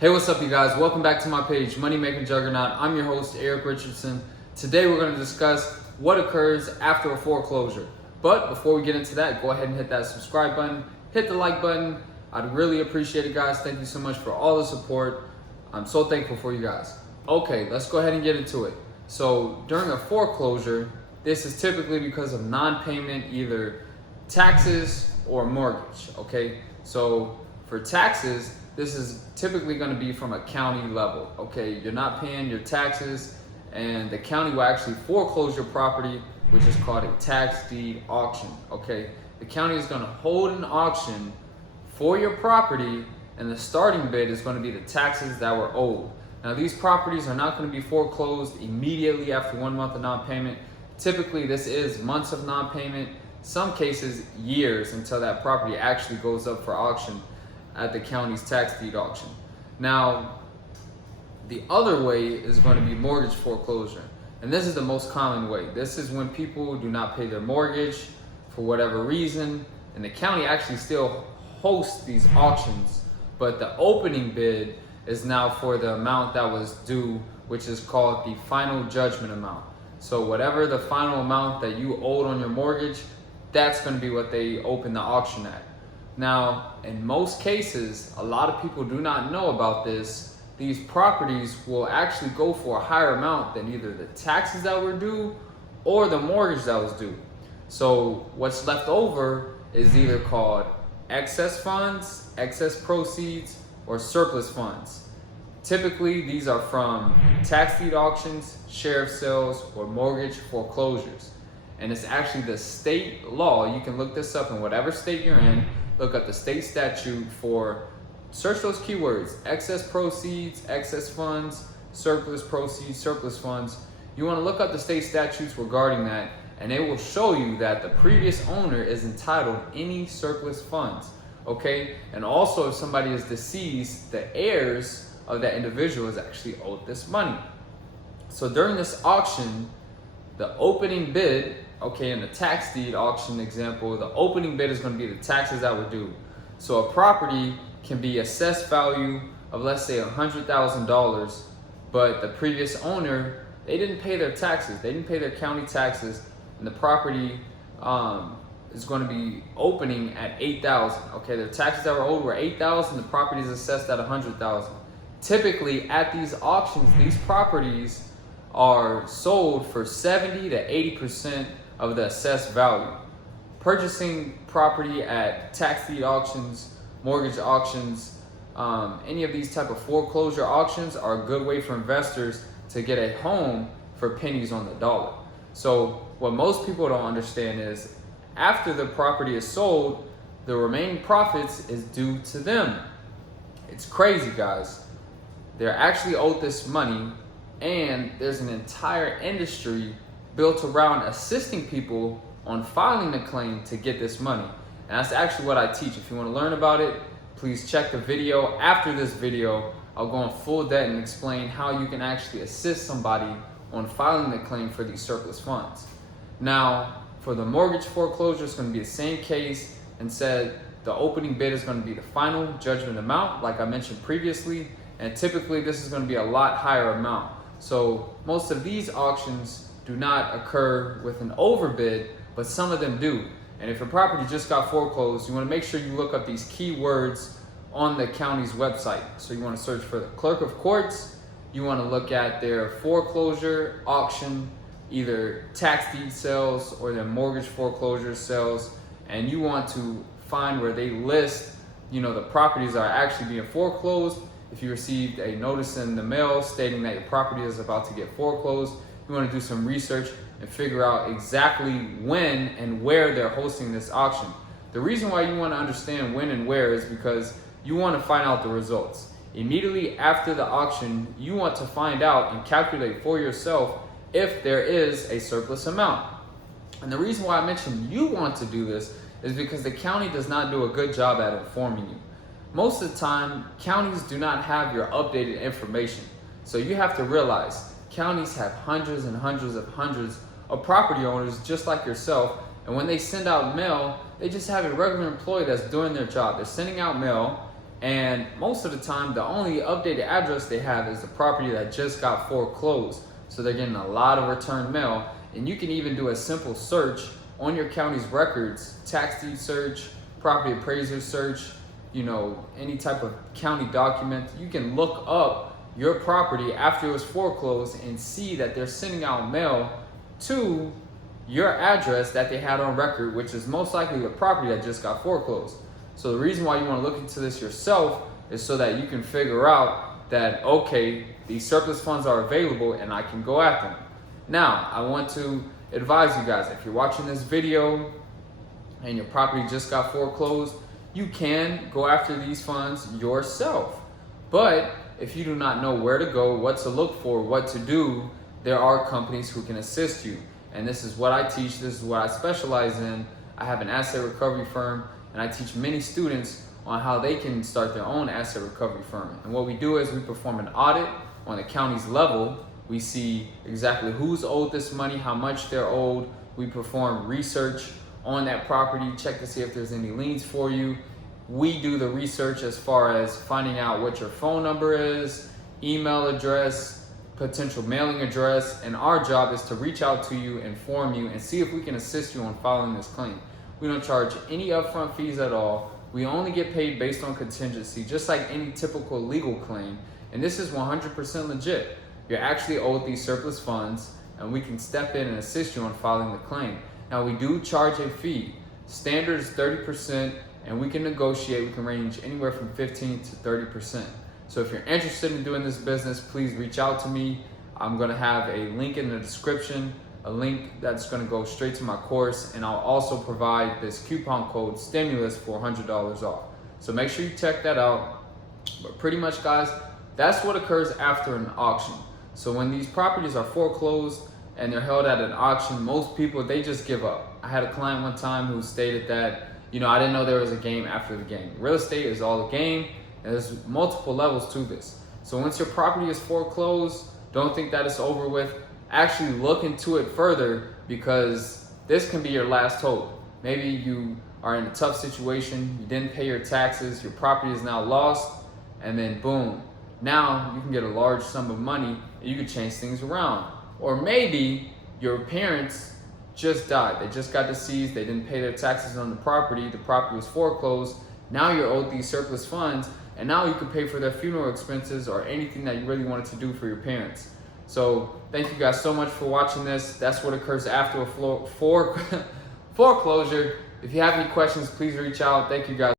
Hey, what's up, you guys? Welcome back to my page, Money Making Juggernaut. I'm your host, Eric Richardson. Today we're going to discuss what occurs after a foreclosure. But before we get into that, go ahead and hit that subscribe button, hit the like button. I'd really appreciate it, guys. Thank you so much for all the support. I'm so thankful for you guys. Okay, let's go ahead and get into it. So during a foreclosure, this is typically because of non-payment, either taxes or mortgage, okay? So for taxes, this is typically going to be from a county level, okay? You're not paying your taxes, and the county will actually foreclose your property, which is called a tax deed auction, okay? The county is going to hold an auction for your property, and the starting bid is going to be the taxes that were owed. Now, these properties are not going to be foreclosed immediately after 1 month of non-payment. Typically, this is months of non-payment, some cases years, until that property actually goes up for auction at the county's tax deed auction. Now, the other way is going to be mortgage foreclosure. And this is the most common way. This is when people do not pay their mortgage for whatever reason, and the county actually still hosts these auctions, but the opening bid is now for the amount that was due, which is called the final judgment amount. So whatever the final amount that you owed on your mortgage, that's going to be what they open the auction at. Now, in most cases, a lot of people do not know about this. These properties will actually go for a higher amount than either the taxes that were due or the mortgage that was due. So what's left over is either called excess funds, excess proceeds, or surplus funds. Typically, these are from tax deed auctions, sheriff sales, or mortgage foreclosures. And it's actually the state law. You can look this up in whatever state you're in. Look up the state statute for, search those keywords: excess proceeds, excess funds, surplus proceeds, surplus funds. You want to look up the state statutes regarding that, and it will show you that the previous owner is entitled any surplus funds, okay? And also, if somebody is deceased, the heirs of that individual is actually owed this money. So during this auction, the opening bid, okay, in the tax deed auction example, the opening bid is going to be the taxes that were due. So a property can be assessed value of, let's say, $100,000, but the previous owner, they didn't pay their taxes. They didn't pay their county taxes, and the property is going to be opening at $8,000. Okay, their taxes that were owed were $8,000. The property is assessed at $100,000. Typically, at these auctions, these properties are sold for 70 to 80% of the assessed value. Purchasing property at tax deed auctions, mortgage auctions, any of these type of foreclosure auctions are a good way for investors to get a home for pennies on the dollar. So what most people don't understand is after the property is sold, the remaining profits is due to them. It's crazy, guys. They're actually owed this money, and there's an entire industry built around assisting people on filing a claim to get this money. And that's actually what I teach. If you want to learn about it, please check the video. After this video, I'll go in full depth and explain how you can actually assist somebody on filing the claim for these surplus funds. Now, for the mortgage foreclosure, it's going to be the same case, and said the opening bid is going to be the final judgment amount, like I mentioned previously, and typically this is going to be a lot higher amount. So most of these auctions do not occur with an overbid, but some of them do. And if your property just got foreclosed, you want to make sure you look up these keywords on the county's website. So you want to search for the clerk of courts, you want to look at their foreclosure auction, either tax deed sales or their mortgage foreclosure sales, and you want to find where they list, the properties that are actually being foreclosed. If you received a notice in the mail stating that your property is about to get foreclosed, you want to do some research and figure out exactly when and where they're hosting this auction. The reason why you want to understand when and where is because you want to find out the results. Immediately after the auction, you want to find out and calculate for yourself if there is a surplus amount. And the reason why I mentioned you want to do this is because the county does not do a good job at informing you. Most of the time, counties do not have your updated information. So you have to realize counties have hundreds and hundreds of property owners just like yourself, and when they send out mail, they just have a regular employee that's doing their job. They're sending out mail, And most of the time, the only updated address they have is the property that just got foreclosed. So they're getting a lot of return mail. And you can even do a simple search on your county's records, tax deed search, property appraiser search, any type of county document. You can look up your property after it was foreclosed and see that they're sending out mail to your address that they had on record, which is most likely the property that just got foreclosed. So the reason why you want to look into this yourself is so that you can figure out that, okay, these surplus funds are available and I can go at them. Now, I want to advise you guys, if you're watching this video and your property just got foreclosed, you can go after these funds yourself. But if you do not know where to go, what to look for, what to do, there are companies who can assist you. And this is what I teach, this is what I specialize in. I have an asset recovery firm, and I teach many students on how they can start their own asset recovery firm. And what we do is we perform an audit on the county's level. We see exactly who's owed this money, how much they're owed. We perform research on that property, check to see if there's any liens for you. We do the research as far as finding out what your phone number is, email address, potential mailing address, and our job is to reach out to you, inform you, and see if we can assist you on filing this claim. We don't charge any upfront fees at all. We only get paid based on contingency, just like any typical legal claim. And this is 100% legit. You're actually owed these surplus funds, and we can step in and assist you on filing the claim. Now, we do charge a fee. Standard is 30%, and we can negotiate. We can range anywhere from 15 to 30%. So if you're interested in doing this business, please reach out to me. I'm gonna have a link in the description, a link that's gonna go straight to my course, and I'll also provide this coupon code STIMULUS for $100 off. So make sure you check that out. But pretty much, guys, that's what occurs after an auction. So when these properties are foreclosed and they're held at an auction, most people, they just give up. I had a client one time who stated that, I didn't know there was a game after the game. Real estate is all a game, and there's multiple levels to this. So once your property is foreclosed, don't think that it's over with. Actually look into it further, because this can be your last hope. Maybe you are in a tough situation, you didn't pay your taxes, your property is now lost, and then boom, now you can get a large sum of money and you can change things around. Or maybe your parents just died, they just got deceased, they didn't pay their taxes on the property was foreclosed, now you're owed these surplus funds, and now you can pay for their funeral expenses or anything that you really wanted to do for your parents. So thank you guys so much for watching this. That's what occurs after a foreclosure. If you have any questions, please reach out. Thank you guys.